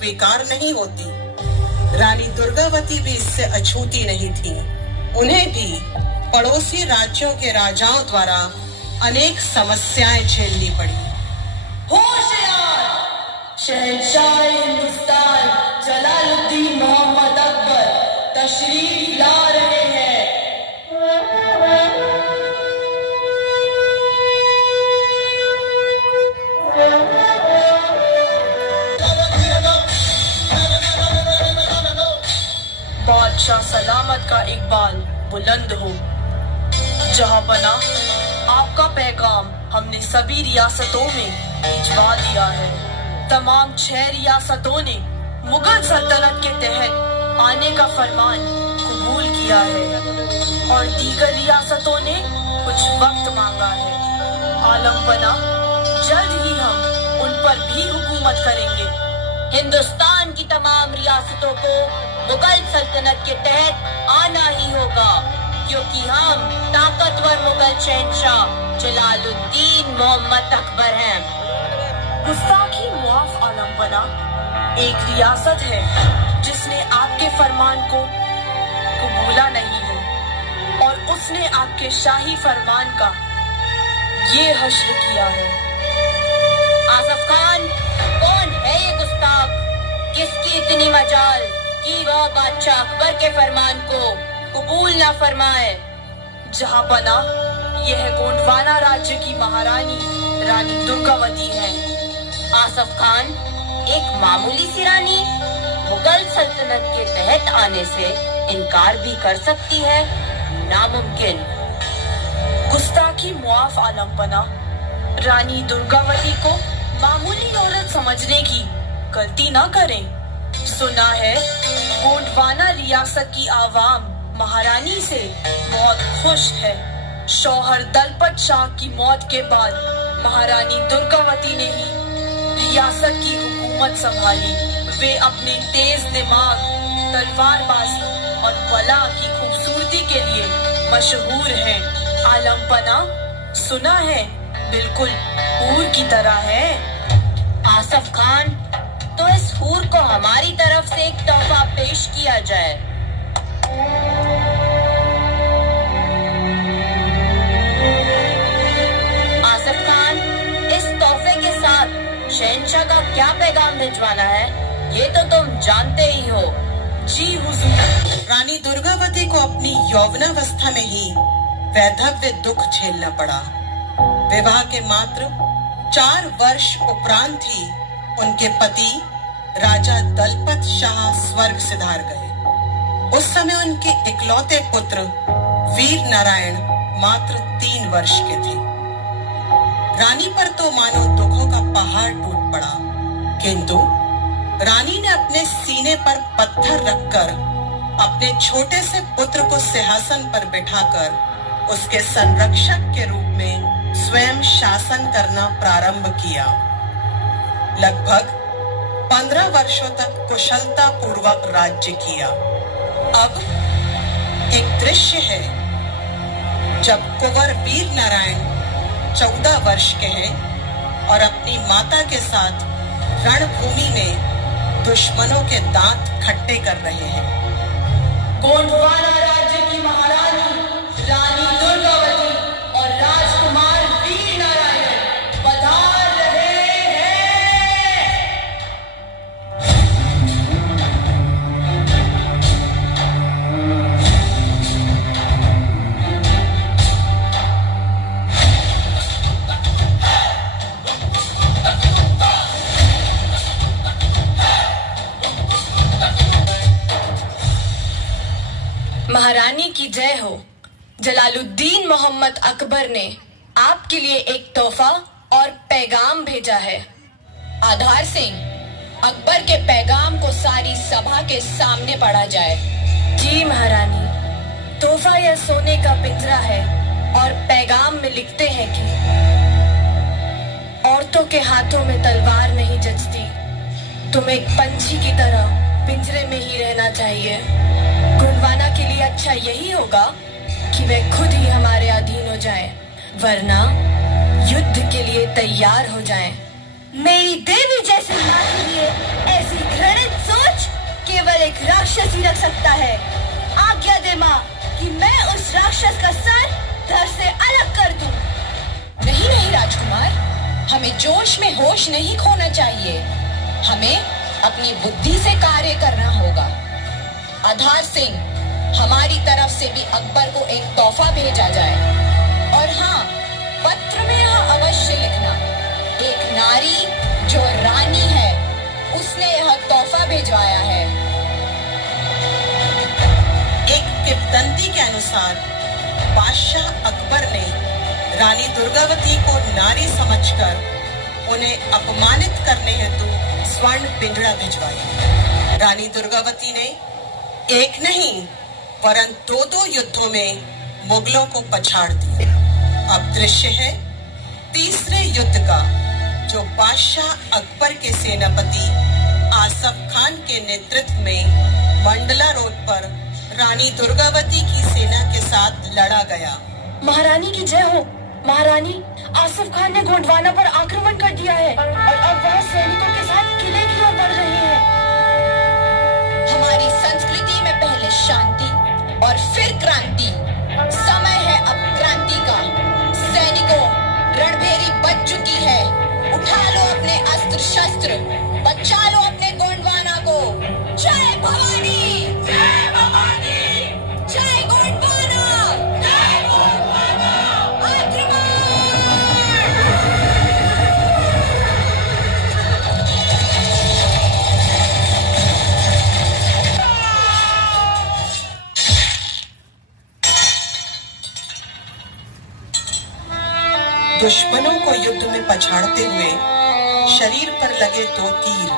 स्वीकार नहीं होती। रानी दुर्गावती भी इससे अछूती नहीं थी। उन्हें भी पड़ोसी राज्यों के राजाओं द्वारा अनेक समस्याएं झेलनी पड़ी। होशियार! शहंशाह हिंदुस्तान जलालुद्दीन मोहम्मद अकबर तशरीफ ला रहे हैं। बादशाह सलामत का इकबाल बुलंद हो। जहां बना आपका पैगाम हमने सभी रियासतों में भिजवा दिया है। तमाम 6 रियासतों ने मुगल सल्तनत के तहत आने का फरमान कबूल किया है और दीगर रियासतों ने कुछ वक्त मांगा है। आलम बना जल्द ही हम उन पर भी हुकूमत करेंगे। हिंदुस्तान की तमाम रियासतों को मुगल सल्तनत के तहत आना ही होगा, क्योंकि हम ताकतवर मुगल शहंशाह जलालुद्दीन मोहम्मद अकबर हैं। गुस्ताखी मुआफ आलम बना एक रियासत है जिसने आपके फरमान को कबूला नहीं है और उसने आपके शाही फरमान का ये हश्र किया है। आसफ खान, कौन है ये गुस्ताख? किसकी इतनी मजाल कि वह बादशाह अकबर के फरमान को कबूल न फरमाए? जहां बना यह गोंडवाना राज्य की महारानी रानी दुर्गावती है। आसफ खान, एक मामूली सी रानी मुगल सल्तनत के तहत आने से इनकार भी कर सकती है? नामुमकिन। गुस्ताखी मुआफ आलम बना रानी दुर्गावती को मामूली औरत समझने की गलती न करें। सुना है गोंडवाना रियासत की आवाम महारानी से बहुत खुश है। शौहर दलपत शाह की मौत के बाद महारानी दुर्गावती ने ही रियासत की हुकूमत संभाली। वे अपने तेज दिमाग, तलवारबाजी और बला की खूबसूरती के लिए मशहूर हैं। आलम पना, सुना है बिल्कुल हूर की तरह है। आसफ खान, तो इस हूर को हमारी तरफ से एक तोहफा पेश किया जाए। आसफ खान, इस तोहफे के साथ शहंशाह का क्या पैगाम भिजवाना है ये तो तुम जानते ही हो। जी हुजूर। रानी दुर्गावती को अपनी यौवनावस्था में ही वैधव्य दुख झेलना पड़ा। विवाह के मात्र 4 वर्ष उपरांत ही उनके पति राजा दलपत शाह स्वर्ग सिधार गए। उस समय उनके इकलौते पुत्र वीर नारायण मात्र 3 वर्ष के थे। रानी पर तो मानो दुखों का पहाड़ टूट पड़ा, किंतु रानी ने अपने सीने पर पत्थर रखकर अपने छोटे से पुत्र को सिंहासन पर बिठाकर उसके संरक्षक के रूप में स्वयं शासन करना प्रारंभ किया। लगभग 15 वर्षों तक कुशलता पूर्वक राज्य किया। अब एक दृश्य है जब कुंवर वीर नारायण 14 वर्ष के हैं और अपनी माता के साथ रणभूमि में दुश्मनों के दांत खट्टे कर रहे हैं। गोंडवाना राज्य की महारानी रानी दुर्गावती और राजकुमार वीर नारायण पधार रहे हैं। महारानी की जय हो। जलालुद्दीन मोहम्मद अकबर ने आपके लिए एक तोहफा और पैगाम भेजा है। आधार सिंह, अकबर के पैगाम को सारी सभा के सामने पढ़ा जाए। जी महारानी। तोहफा यह सोने का पिंजरा है और पैगाम में लिखते हैं कि औरतों के हाथों में तलवार नहीं जचती, तुम एक पंछी की तरह पिंजरे में ही रहना चाहिए। गोंडवाना के लिए अच्छा यही होगा कि वे खुद ही हमारे अधीन हो जाएं, वरना युद्ध के लिए तैयार हो जाएं। मेरी देवी जैसी मां के लिए ऐसी घृणा राक्षस ही रख सकता है। आज्ञा दे माँ कि मैं उस राक्षस का सर धड़ से अलग कर दूं। नहीं नहीं राजकुमार, हमें जोश में होश नहीं खोना चाहिए। हमें अपनी बुद्धि से कार्य करना होगा। आधार सिंह, हमारी तरफ से भी अकबर को एक तोहफा भेजा जाए। और हाँ, पत्र में यह अवश्य लिखना, एक नारी जो रानी है उसने यह तोहफा भिजवाया है। एक किंवदंती के अनुसार बादशाह अकबर ने रानी दुर्गावती को नारी समझकर उन्हें अपमानित करने हेतु स्वर्ण पिंजड़ा भिजवाया। रानी दुर्गावती ने एक नहीं वरन दो युद्धों में मुगलों को पछाड़ दिया। अब दृश्य है तीसरे युद्ध का, जो बादशाह अकबर के सेनापति आसफ खान के नेतृत्व में मंडला रोड पर रानी दुर्गावती की सेना के साथ लड़ा गया। महारानी की जय हो। महारानी, आसफ खान ने गोंडवाना पर आक्रमण कर दिया है और अब वह सैनिकों के साथ किले की ओर बढ़ रहे हैं। हमारी संस्कृति में पहले शांति और फिर क्रांति। समय है अब क्रांति का। सैनिकों, रणभेरी बज चुकी है। उठा लो अपने अस्त्र शस्त्र, बचा लो अपने गोंडवाना को। जय भवानी, जय भवानी, जय गोंडवाना, जय गोंडवाना, आक्रमण। दुश्मनों को युद्ध में पछाड़ते हुए शरीर पर लगे 2 तीर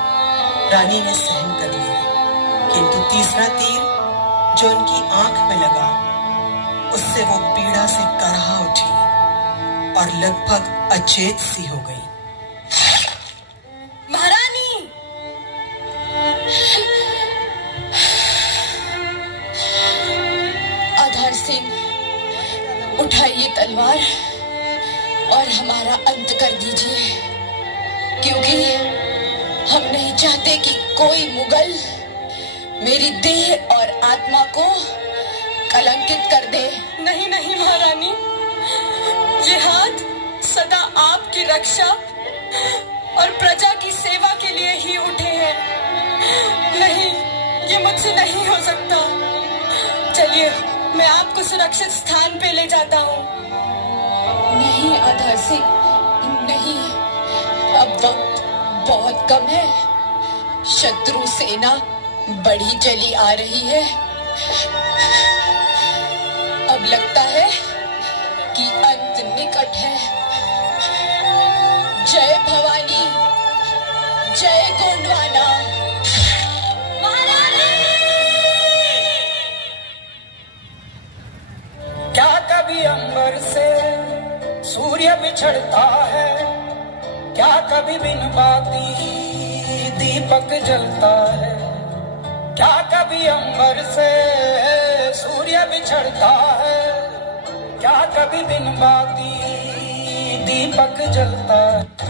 रानी ने सहन कर लिए, किंतु तीसरा तीर जो उनकी आंख में लगा, उससे वो पीड़ा से कराह उठी और लगभग अचेत सी हो गई। महारानी, आधार सिंह, उठाइए तलवार और हमारा अंत कर दीजिए, क्योंकि हम नहीं चाहते कि कोई मुगल मेरी देह और आत्मा को कलंकित कर दे। नहीं नहीं महारानी, ये हाथ सदा आपकी रक्षा और प्रजा की सेवा के लिए ही उठे हैं। नहीं, ये मुझसे नहीं हो सकता। चलिए, मैं आपको सुरक्षित स्थान पे ले जाता हूँ। नहीं आधार सिंह, नहीं, अब वक्त बहुत कम है। शत्रु सेना बढ़ी चली आ रही है। अब लगता है कि अंत निकट है। जय भवानी, जय गोंडवाना। क्या कभी अंबर से सूर्य बिछड़ता है, क्या कभी बिन बाती दीपक जलता है, क्या कभी अंबर से सूर्य बिछड़ता है, क्या कभी बिन बाती दीपक जलता है।